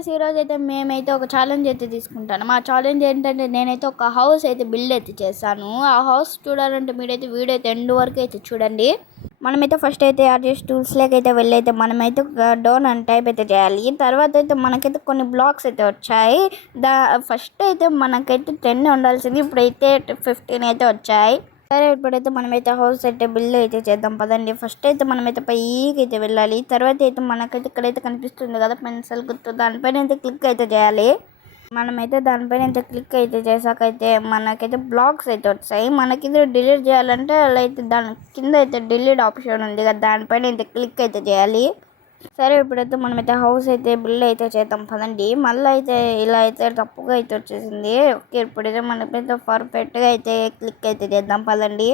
Guys ఈరోజు అయితే మేమైతే ఒక ఛాలెంజ్ అయితే తీసుకుంటాను. మా ఛాలెంజ్ ఏంటంటే నేనైతే ఒక హౌస్ అయితే బిల్డ్ అయితే చేశాను. ఆ హౌస్ చూడాలంటే మీరైతే వీడియో అయితే ఎండ్ వరకు అయితే చూడండి. మనమైతే ఫస్ట్ అయితే అడ్జస్ట్ టూల్స్లోకి అయితే వెళ్ళైతే మనమైతే డోన్ అని టైప్ అయితే చేయాలి. తర్వాత అయితే మనకైతే కొన్ని బ్లాక్స్ అయితే వచ్చాయి. ఫస్ట్ అయితే మనకైతే 10 ఉండాల్సింది, ఇప్పుడైతే 15 అయితే వచ్చాయి. సరే ఇప్పుడైతే మనమైతే హౌస్ అయితే బిల్డ్ అయితే చేద్దాం పదండి. ఫస్ట్ అయితే మనమైతే పైకి అయితే వెళ్ళాలి. తర్వాత అయితే మనకైతే ఇక్కడైతే కనిపిస్తుంది కదా పెన్సిల్ గుర్తు, దానిపైన అయితే క్లిక్ అయితే చేయాలి. మనమైతే దానిపైన అయితే క్లిక్ అయితే చేసాకైతే మనకైతే బ్లాక్స్ అయితే వచ్చాయి. మనకి ఇది డిలీట్ చేయాలంటే అలా అయితే దాని కింద అయితే డిలీట్ ఆప్షన్ ఉంది కదా, దానిపైన అయితే క్లిక్ అయితే చేయాలి. సరే ఇప్పుడైతే మనమైతే హౌస్ అయితే బిల్డ్ అయితే చేద్దాం పదండి. మళ్ళీ అయితే ఇలా అయితే తప్పుగా అయితే వచ్చేసింది. ఓకే ఇప్పుడైతే మనమైతే పర్ఫెక్ట్గా అయితే క్లిక్ అయితే చేద్దాం పదండి.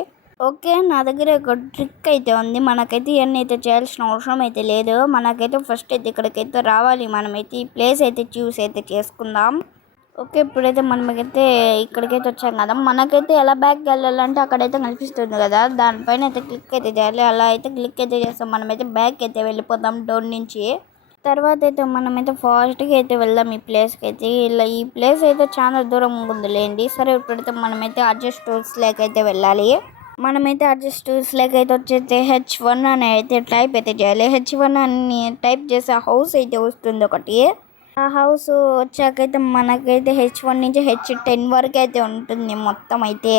ఓకే నా దగ్గర ఒక ట్రిక్ అయితే ఉంది. మనకైతే ఇవన్నీ అయితే చేయాల్సిన అవసరం అయితే లేదు. మనకైతే ఫస్ట్ అయితే ఇక్కడికైతే రావాలి. మనమైతే ఈ ప్లేస్ అయితే చూస్ అయితే చేసుకుందాం. ఓకే ఇప్పుడైతే మనమైతే ఇక్కడికైతే వచ్చాం కదా, మనకైతే ఎలా బ్యాక్ వెళ్ళాలంటే అక్కడైతే కనిపిస్తుంది కదా, దానిపైన అయితే క్లిక్ అయితే చేయాలి. అలా అయితే క్లిక్ అయితే చేస్తాం, మనమైతే బ్యాక్ అయితే వెళ్ళిపోతాం డోర్ నుంచి. తర్వాత అయితే మనమైతే ఫాస్ట్గా అయితే వెళ్దాం ఈ ప్లేస్కి అయితే. ఇలా ఈ ప్లేస్ అయితే చాలా దూరం ఉందిలేండి. సరే ఇప్పుడైతే మనమైతే అడ్జస్ట్ టూల్స్లోకి అయితే వెళ్ళాలి. మనమైతే అడ్జస్ట్ టూల్స్లోకి అయితే వచ్చేస్తే H1 అని అయితే టైప్ అయితే చేయాలి. H1 అని టైప్ చేసే హౌస్ అయితే వస్తుంది ఒకటి. ఆ హౌస్ వచ్చాకైతే మనకైతే H1 నుంచి H10 వరకు అయితే ఉంటుంది మొత్తం అయితే.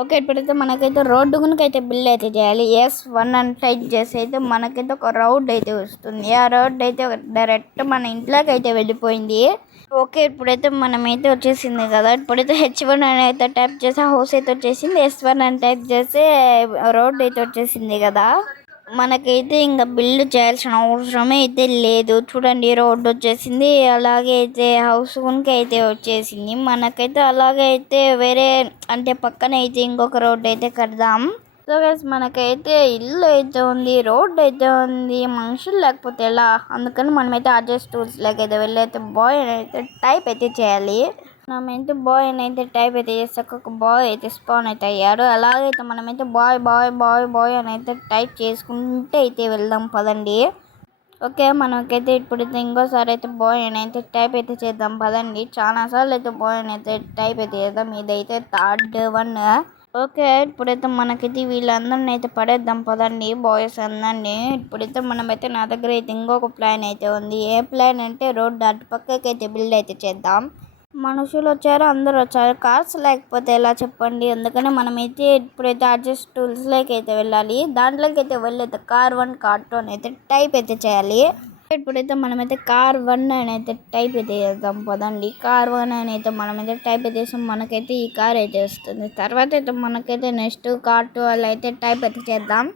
ఓకే ఇప్పుడైతే మనకైతే రోడ్డు గునికైతే బిల్డ్ అయితే చేయాలి. S1 అని టైప్ చేసి అయితే మనకైతే ఒక రోడ్ అయితే వస్తుంది. ఆ రోడ్ అయితే డైరెక్ట్ మన ఇంట్లోకి అయితే వెళ్ళిపోయింది. ఓకే ఇప్పుడైతే మనమైతే వచ్చేసింది కదా, ఇప్పుడైతే H1 అని అయితే టైప్ చేసి హౌస్ అయితే వచ్చేసింది. S1 అని టైప్ చేసి రోడ్ అయితే వచ్చేసింది కదా. మనకైతే ఇంకా బిల్డ్ చేయాల్సిన అవసరమే అయితే లేదు. చూడండి రోడ్డు వచ్చేసింది, అలాగే అయితే హౌస్ కొనుక అయితే వచ్చేసింది. మనకైతే అలాగే అయితే వేరే అంటే పక్కన అయితే ఇంకొక రోడ్డు అయితే కడదాం. సో గైస్ మనకైతే ఇల్లు అయితే ఉంది, రోడ్డు అయితే ఉంది, మనుషులు లేకపోతే ఎలా, అందుకని మనమైతే అడ్జస్ట్ టూల్స్లోకి అయితే వెళ్ళి అయితే బాయ్ అయితే టైప్ అయితే చేయాలి. మనమైతే బాయ్ అని అయితే టైప్ అయితే చేసాక ఒక బాయ్ అయితే స్పాన్ అయితే అయ్యాడు. అలాగైతే మనమైతే బాయ్ బాయ్ బాయ్ బాయ్ అని అయితే టైప్ చేసుకుంటే అయితే వెళ్దాం పదండి. ఓకే మనకైతే ఇప్పుడైతే ఇంకోసారి అయితే బాయ్ అని అయితే టైప్ అయితే చేద్దాం పదండి. చాలాసార్లు అయితే బాయ్ అని అయితే టైప్ అయితే చేద్దాం, ఇదైతే థర్డ్ వన్. ఓకే ఇప్పుడైతే మనకైతే వీళ్ళందరిని అయితే పడేద్దాం పదండి, బాయ్స్ అందరినీ. ఇప్పుడైతే మనమైతే నా దగ్గర అయితే ఇంకొక ప్లాన్ అయితే ఉంది. ఏ ప్లాన్ అంటే రోడ్డు అటు పక్కకి అయితే బిల్డ్ అయితే చేద్దాం. మనుషులు వచ్చారు, అందరూ వచ్చారు, కార్స్ లేకపోతే ఎలా చెప్పండి. అందుకనే మనమైతే ఇప్పుడైతే అడ్జస్ట్ టూల్స్లోకి అయితే వెళ్ళాలి. దాంట్లోకి అయితే వెళ్ళైతే కార్ 1 కార్ 2 అని అయితే టైప్ అయితే చేయాలి. ఇప్పుడైతే మనమైతే కార్ 1 అని అయితే టైప్ అయితే చేద్దాం పదండి. కార్ 1 అని అయితే మనమైతే టైప్ అయితే చేస్తాం, మనకైతే ఈ కార్ అయితే వస్తుంది. తర్వాత అయితే మనకైతే నెక్స్ట్ కార్ 2 అలా అయితే టైప్ అయితే చేద్దాం.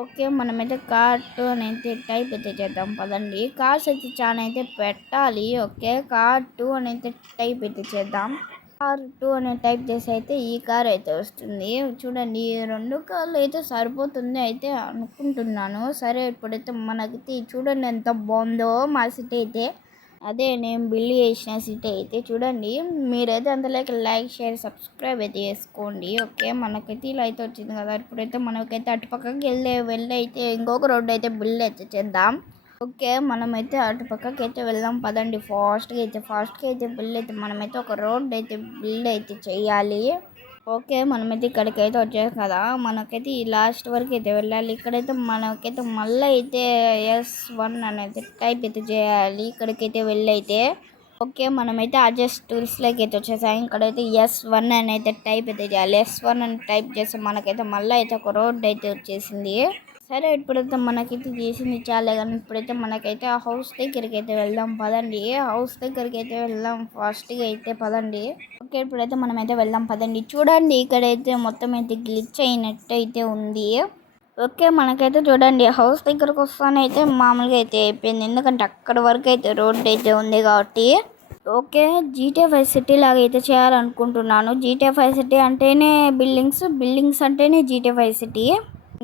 ఓకే మనమైతే కార్ 2 అని అయితే టైప్ అయితే చేద్దాం పదండి. కార్స్ అయితే చాలా అయితే పెట్టాలి. ఓకే కార్ 2 అని అయితే టైప్ అయితే చేద్దాం. కార్ 2 అని టైప్ చేసి అయితే ఈ కార్ అయితే వస్తుంది. చూడండి 2 కార్లు అయితే సరిపోతుంది అయితే అనుకుంటున్నాను. సరే ఇప్పుడైతే మనకైతే చూడండి ఎంత బాగుందో మా సిటీ అయితే. అదే నేను బిల్డ్ చేసిన సిటీ అయితే చూడండి. మీరైతే అంతలోకి లైక్ షేర్ సబ్స్క్రైబ్ అయితే చేసుకోండి. ఓకే మనకైతే ఇలా అయితే వచ్చింది కదా, ఇప్పుడైతే మనకైతే అటుపక్కకి వెళ్ళి అయితే ఇంకొక రోడ్డు అయితే బిల్డ్ అయితే చేద్దాం. ఓకే మనమైతే అటుపక్కకి అయితే వెళ్దాం పదండి. ఫాస్ట్గా అయితే బిల్డ్ అయితే మనమైతే ఒక రోడ్డు అయితే బిల్డ్ అయితే చేయాలి. ఓకే మనమైతే ఇక్కడికి అయితే వచ్చాం కదా, మనకైతే ఈ లాస్ట్ వరకు అయితే వెళ్ళాలి. ఇక్కడైతే మనకైతే మళ్ళీ అయితే S1 అనేది టైప్ అయితే చేయాలి. ఇక్కడికైతే వెళ్ళైతే ఓకే మనమైతే అడ్జస్ట్ టూల్స్లోకి అయితే వచ్చేసాం. ఇక్కడైతే S1 అని అయితే టైప్ అయితే చేయాలి. S1 అని టైప్ చేస్తే మనకైతే మళ్ళీ అయితే ఒక రోడ్ అయితే వచ్చేసింది. సరే ఇప్పుడైతే మనకైతే చేసింది చాలే కానీ ఇప్పుడైతే మనకైతే ఆ హౌస్ దగ్గరికి అయితే వెళ్దాం పదండి. హౌస్ దగ్గరికి అయితే వెళ్దాం ఫాస్ట్గా అయితే పదండి. ఓకే ఇప్పుడైతే మనమైతే వెళ్దాం పదండి. చూడండి ఇక్కడైతే మొత్తం అయితే గ్లిచ్ అయినట్టు అయితే ఉంది. ఓకే మనకైతే చూడండి హౌస్ దగ్గరకు వస్తానే అయితే మామూలుగా అయితే అయిపోయింది, ఎందుకంటే అక్కడ వరకు అయితే రోడ్ అయితే ఉంది కాబట్టి. ఓకే GTA 5 సిటీ లాగా అయితే చేయాలనుకుంటున్నాను. GTA 5 సిటీ అంటేనే బిల్డింగ్స్ అంటేనే GTA 5 సిటీ.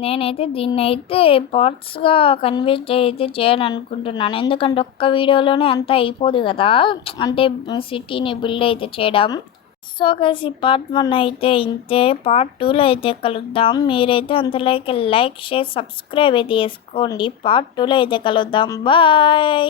నేనైతే దీన్ని అయితే పార్ట్స్గా కన్వర్ట్ అయితే చేయాలనుకుంటున్నాను, ఎందుకంటే ఒక్క వీడియోలోనే అంతా అయిపోదు కదా, అంటే సిటీని బిల్డ్ అయితే చేయడం. సో గైస్ ఈ పార్ట్ 1 అయితే ఇంతే. పార్ట్ 2లో అయితే కలుద్దాం. మీరైతే అంతలోకి లైక్ షేర్ సబ్స్క్రైబ్ అయితే చేసుకోండి. పార్ట్ 2లో అయితే కలుద్దాం. బాయ్.